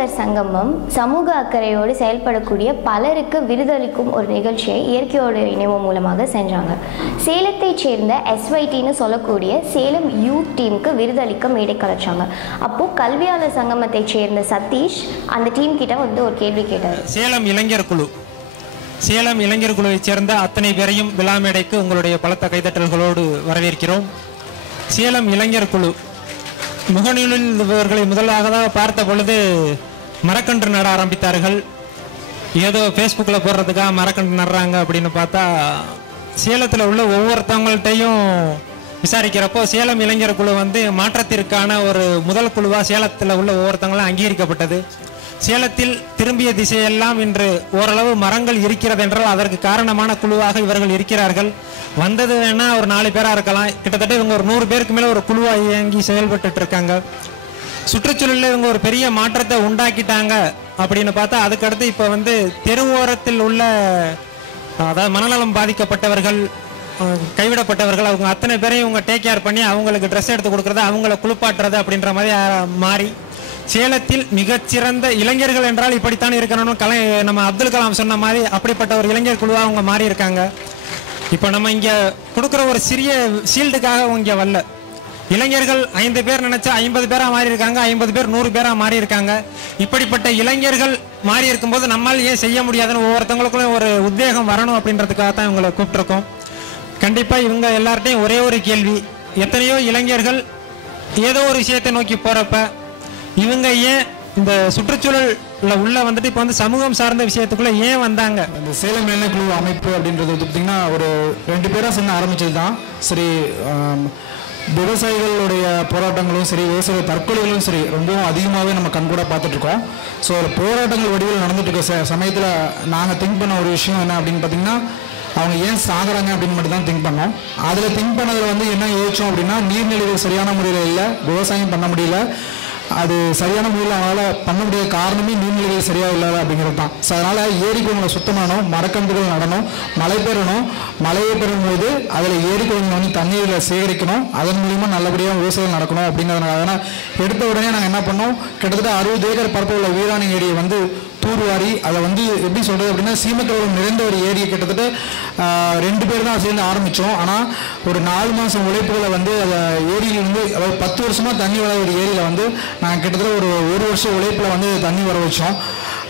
பொறியாளர் சங்கமம் சமூக அக்கறையோடு செயல்படக்கூடிய பலருக்கு விருதளிக்கும் ஒரு நிகழ்ச்சியை இயற்கையோடு இணைவு மூலமாக செஞ்சாங்க சேலத்தைச் சேர்ந்த எஸ்வைடின்னு சொல்லக்கூடிய சேலம் யூத் டீமுக்கு விருதளிக்க மேடை கலைச்சாங்க. அப்போது கல்வியாளர் சங்கமத்தைச் சேர்ந்த சதீஷ் அந்த டீம் கிட்ட வந்து ஒரு கேள்வி கேட்டார். சேலம் இளைஞர் குழு. சேலம் இளைஞர் குழுவைச் சேர்ந்த அத்தனை பேரையும் விழா மேடைக்கு உங்களுடைய பலத்த கைதட்டல்களோடு வரவேற்கிறோம். சேலம் இளைஞர் குழு. முகநூலில் இவர்களை முதலாக பார்த்த பொழுது மரக்கன்று நட ஆரம்பித்தார்கள். ஏதோ ஃபேஸ்புக்கில் போடுறதுக்காக மரக்கன்று நடுறாங்க அப்படின்னு பார்த்தா சேலத்தில் உள்ள ஒவ்வொருத்தவங்கள்ட்டையும் விசாரிக்கிறப்போ சேலம் இளைஞர் குழு வந்து மாற்றத்திற்கான ஒரு முதல் குழுவாக சேலத்தில் உள்ள ஒவ்வொருத்தங்களும் அங்கீகரிக்கப்பட்டது. சேலத்தில் திரும்பிய திசையெல்லாம் இன்று ஓரளவு மரங்கள் இருக்கிறது என்றால் அதற்கு காரணமான குழுவாக இவர்கள் இருக்கிறார்கள். வந்தது வேணால் ஒரு நாலு பேராக இருக்கலாம். கிட்டத்தட்ட இவங்க ஒரு நூறு பேருக்கு மேலே ஒரு குழுவாக இயங்கி செயல்பட்டுட்டு இருக்காங்க. சுற்றுச்சூழலில் இவங்க ஒரு பெரிய மாற்றத்தை உண்டாக்கிட்டாங்க அப்படின்னு பார்த்தா அதுக்கடுத்து இப்போ வந்து தெருவோரத்தில் உள்ள அதாவது மனநலம் பாதிக்கப்பட்டவர்கள் கைவிடப்பட்டவர்கள் அவங்க அத்தனை பேரையும் இவங்க டேக் கேர் பண்ணி அவங்களுக்கு ட்ரெஸ் எடுத்து கொடுக்குறது அவங்கள குளிப்பாட்டுறது அப்படின்ற மாதிரி மாறி. சேலத்தில் மிகச்சிறந்த இளைஞர்கள் என்றால் இப்படித்தான் இருக்கணும்னு கலை நம்ம அப்துல் கலாம் சொன்ன மாதிரி அப்படிப்பட்ட ஒரு இளைஞர் குழுவாக அவங்க மாறி இருக்காங்க இப்போ நம்ம இங்கே கொடுக்குற ஒரு சிறிய ஷீல்டுக்காக அவங்க இங்கே வரல. இளைஞர்கள் ஐந்து பேர் நினைச்சா ஐம்பது பேரா மாறி இருக்காங்க ஐம்பது பேர் நூறு பேரா மாறி இருக்காங்க இப்படிப்பட்ட இளைஞர்கள் மாறி இருக்கும்போது நம்மால் ஏன் செய்ய முடியாதுன்னு ஒவ்வொருத்தவங்களுக்கும் ஒரு உத்வேகம் வரணும் அப்படின்றதுக்காக தான் இவங்களை கூப்பிட்டுருக்கோம். கண்டிப்பா இவங்க எல்லார்ட்டையும் ஒரே ஒரு கேள்வி எத்தனையோ இளைஞர்கள் ஏதோ ஒரு விஷயத்தை நோக்கி போறப்ப இவங்க ஏன் இந்த சுற்றுச்சூழல்ல உள்ள வந்துட்டு இப்போ வந்து சமூகம் சார்ந்த விஷயத்துக்குள்ள ஏன் வந்தாங்க? இந்த சேலம் இளைஞர் குழு அமைப்பு அப்படின்றது வந்து ஒரு ரெண்டு பேராக சேர்ந்து ஆரம்பிச்சது தான் சரி விவசாயிகளுடைய போராட்டங்களும் சரி விவசாய தற்கொலைகளும் சரி ரொம்பவும் அதிகமாகவே நம்ம கண்கூட பார்த்துட்ருக்கோம் ஸோ போராட்டங்கள் வடிவில் நடந்துட்டுருக்க ச சமயத்தில் நாங்கள் திங்க் பண்ண ஒரு விஷயம் என்ன அப்படின்னு பார்த்தீங்கன்னா அவங்க ஏன் சாகுறாங்க அப்படின்னு மட்டும் தான் திங்க் பண்ணோம். அதில் திங்க் பண்ணதில் வந்து என்ன யோசிச்சோம் அப்படின்னா நீர்நிலைகள் சரியான முறையில் இல்லை விவசாயம் பண்ண முடியல. அது சரியான முறையில் அவங்களால் பண்ண முடியாத காரணமே நீர்நிலைகள் சரியாக இல்லாத அப்படிங்கிறது தான். ஸோ அதனால் ஏரி சுத்தமானோம் மரக்கன்றுகள் நடணும் மழை பெறணும். மழையை பெறும்போது அதில் ஏரி வந்து தண்ணீரில் சேகரிக்கணும். அதன் மூலிமா நல்லபடியாக விவசாயம் நடக்கணும் அப்படிங்கிறதுனால தான் எடுத்த உடனே நாங்கள் என்ன பண்ணோம்? கிட்டத்தட்ட அறுபது ஏக்கர் பரப்பு உள்ள வீராணி ஏரியை வந்து தூர்வாரி அதை வந்து எப்படி சொல்கிறது அப்படின்னா சீமக்கலவரம் நிறைந்த ஒரு ஏரியை கிட்டத்தட்ட ரெண்டு பேர் தான் சேர்ந்து ஆரம்பித்தோம் ஆனால் ஒரு நாலு மாதம் உழைப்புகளை வந்து அதை ஏரியிலிருந்து அதாவது பத்து வருஷமாக தண்ணி வளர ஒரு ஏரியில் வந்து நாங்கள் கிட்டத்தட்ட ஒரு ஒரு வருஷம் உழைப்பில் வந்து தண்ணி வர வச்சோம்.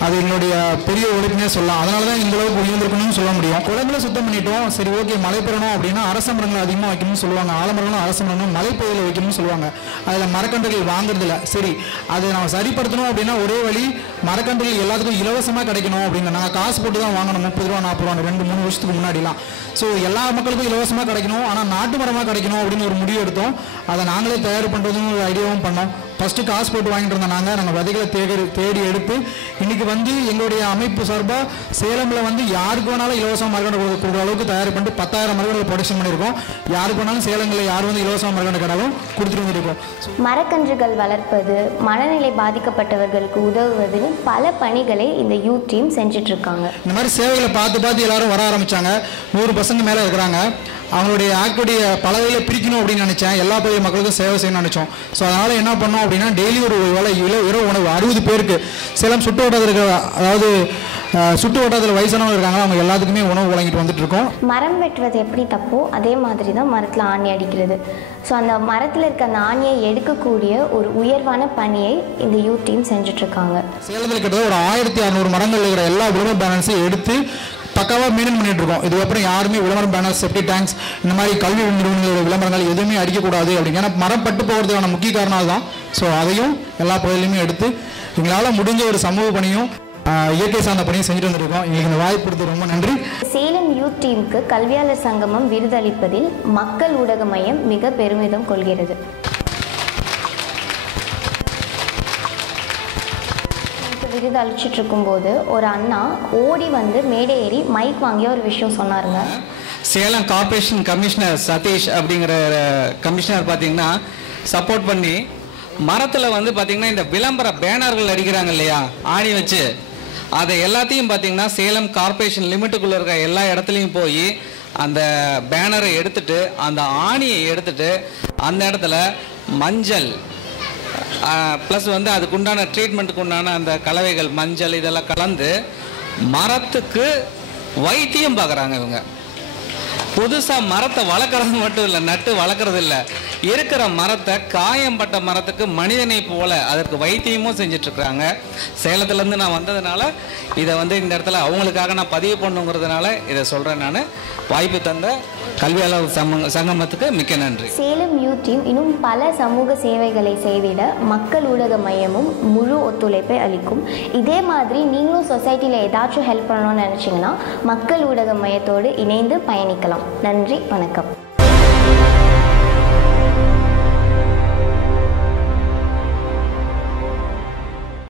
அது எங்களுடைய பெரிய உழைப்புனே சொல்லலாம். அதனால தான் இந்த அளவுக்கு உயர்ந்திருக்கணும்னு சொல்ல முடியும். குளங்களை சுத்தம் பண்ணிட்டோம். சரி ஓகே மழை பெறணும் அப்படின்னா அரச மரங்கள் அதிகமாக வைக்கணும்னு சொல்லுவாங்க. ஆலமரங்களும் அரச மரங்களும் மலைப்பகுதியில் வைக்கணும்னு சொல்லுவாங்க. அதில் மரக்கன்றுகள் வாங்குறதில்ல. சரி அதை நம்ம சரிப்படுத்தணும் அப்படின்னா ஒரே வழி மரக்கன்றுகள் எல்லாத்துக்கும் இலவசமாக கிடைக்கணும் அப்படிங்க நாங்கள் காசு போட்டு தான் வாங்கணும். முப்பது ரூபா நாற்பது ரூபா ரெண்டு மூணு வருஷத்துக்கு முன்னாடிலாம். ஸோ எல்லா மக்களுக்கும் இலவசமாக கிடைக்கணும். ஆனால் நாட்டு மரமாக கிடைக்கணும் அப்படின்னு ஒரு முடிவு எடுத்தோம். அதை நாங்களே தயார் பண்ணுறதுன்னு ஒரு ஐடியாவும் பண்ணோம். ஃபஸ்ட்டு காசு போட்டு வாங்கிட்டு இருந்தோம் நாங்கள் நாங்கள் விதைகளை தேடி தேடி எடுத்து இன்றைக்கி வந்து எங்களுடைய அமைப்பு சார்பாக சேலமில் வந்து யாருக்கு வேணாலும் இலவசமாக மரக்கண்டை கொடுக்குற அளவுக்கு தயார் பண்ணிட்டு பத்தாயிரம் மரக்கண்டை ப்ரொடக்ஷன் பண்ணியிருக்கோம். யாருக்கு வேணாலும் சேலங்களில் யார் வந்து இலவசமாக மரக்கண்டை கடலும் கொடுத்துட்டு வந்துருக்கோம். மரக்கன்றுகள் வளர்ப்பது மனநிலை பாதிக்கப்பட்டவர்களுக்கு உதவுவதுன்னு பல பணிகளை இந்த யூத் டீம் செஞ்சுட்டு இருக்காங்க இந்த மாதிரி சேவைகளை பார்த்து பார்த்து எல்லாரும் வர ஆரம்பிச்சாங்க. நூறு பசங்க மேலே இருக்கிறாங்க. அவங்களுடைய ஆக்டுடைய பல வகையில் பிரிக்கணும் அப்படின்னு நினச்சேன். எல்லா பகுதி மக்களுக்கும் சேவை செய்யணும்னு நினச்சோம். ஸோ அதனால் என்ன பண்ணோம் அப்படின்னா டெய்லி ஒரு வேலை இல- இரவு உணவு அறுபது பேருக்கு. சேலம் சுட்டு வட்டத்தில் இருக்கிற அதாவது சுட்டு வட்டாரத்தில் வயசானவங்க இருக்காங்க அவங்க எல்லாத்துக்குமே உணவு வழங்கிட்டு வந்துட்டு இருக்கோம். மரம் வெட்டுவது எப்படி தப்போ அதே மாதிரி தான் மரத்தில் ஆணி அடிக்கிறது. ஸோ அந்த மரத்தில் இருக்க அந்த ஆணியை எடுக்கக்கூடிய ஒரு உயர்வான பணியை இந்த யூத் டீம் செஞ்சுட்டு இருக்காங்க சேலத்தில் கிட்டத்தட்ட ஒரு ஆயிரத்தி அறநூறு மரங்கள் இருக்கிற எல்லா விளம்பர பேனர்ஸையும் எடுத்து பக்காவாக மெயின்டைன் பண்ணிட்டு இருக்கோம். இதுக்கப்புறம் யாருமே விளம்பர பேனர்ஸ் செப்டி டேங்க்ஸ் இந்த மாதிரி கல்வி நிறுவனங்களோட விளம்பரங்கள் எதுவுமே அடிக்கக்கூடாது அப்படின்னு. ஏன்னா மரம் பட்டு போகிறதுக்கான முக்கிய காரணம் அதுதான். ஸோ அதையும் எல்லா பகுதியிலுமே எடுத்து எங்களால் முடிஞ்ச ஒரு சமூக பணியும் இயற்கை சார்ந்த பணியும் செஞ்சுட்டு வந்திருக்கோம். எங்களுக்கு இந்த வாய்ப்பு கொடுத்து ரொம்ப நன்றி. சேலம் யூத் டீமுக்கு கல்வியாளர் சங்கமம் விருதளிப்பதில் மக்கள் ஊடக மையம் மிக பெருமிதம் கொள்கிறது. விருது அளிச்சிட்டு இருக்கும்போது ஒரு அண்ணா ஓடி வந்து மேடை ஏறி மைக் வாங்கி ஒரு விஷயம் சொன்னாருங்க. சேலம் கார்ப்பரேஷன் கமிஷனர் சதீஷ் அப்படிங்கிற கமிஷனர் பார்த்தீங்கன்னா சப்போர்ட் பண்ணி மரத்தில் வந்து பார்த்தீங்கன்னா இந்த விளம்பர பேனர்கள் அடிக்கிறாங்க இல்லையா? ஆணி வச்சு. அதை எல்லாத்தையும் பார்த்தீங்கன்னா சேலம் கார்ப்பரேஷன் லிமிட்டுக்குள்ளே இருக்க எல்லா இடத்துலையும் போய் அந்த பேனரை எடுத்துட்டு அந்த ஆணியை எடுத்துட்டு அந்த இடத்துல மஞ்சள் ப்ளஸ் வந்து அதுக்குண்டான ட்ரீட்மெண்ட்டுக்கு உண்டான அந்த கலவைகள் மஞ்சள் இதெல்லாம் கலந்து மரத்துக்கு வைத்தியம் பார்க்குறாங்க இவங்க. புதுசாக மரத்தை வளர்க்குறது மட்டும் இல்லை நட்டு வளர்க்குறது இல்லை. இருக்கிற மரத்தை காயம்பட்ட மரத்துக்கு மனிதனை போல அதற்கு வைத்தியமும் செஞ்சிட்ருக்குறாங்க. சேலத்துலேருந்து நான் வந்ததுனால இதை வந்து இந்த இடத்துல அவங்களுக்காக நான் பதிவு பண்ணுங்கிறதுனால இதை சொல்கிறேன் நான். வாய்ப்பு தந்த கல்வியாளர் சம சங்கமத்துக்கு மிக்க நன்றி. சேலம் யூடியூப் இன்னும் பல சமூக சேவைகளை செய்திட மக்கள் ஊடக மையமும் முழு ஒத்துழைப்பை அளிக்கும். இதே மாதிரி நீங்களும் சொசைட்டியில் ஏதாச்சும் ஹெல்ப் பண்ணணும்னு நினச்சிங்கன்னா மக்கள் ஊடக மையத்தோடு இணைந்து பயணிக்கலாம். நன்றி வணக்கம்.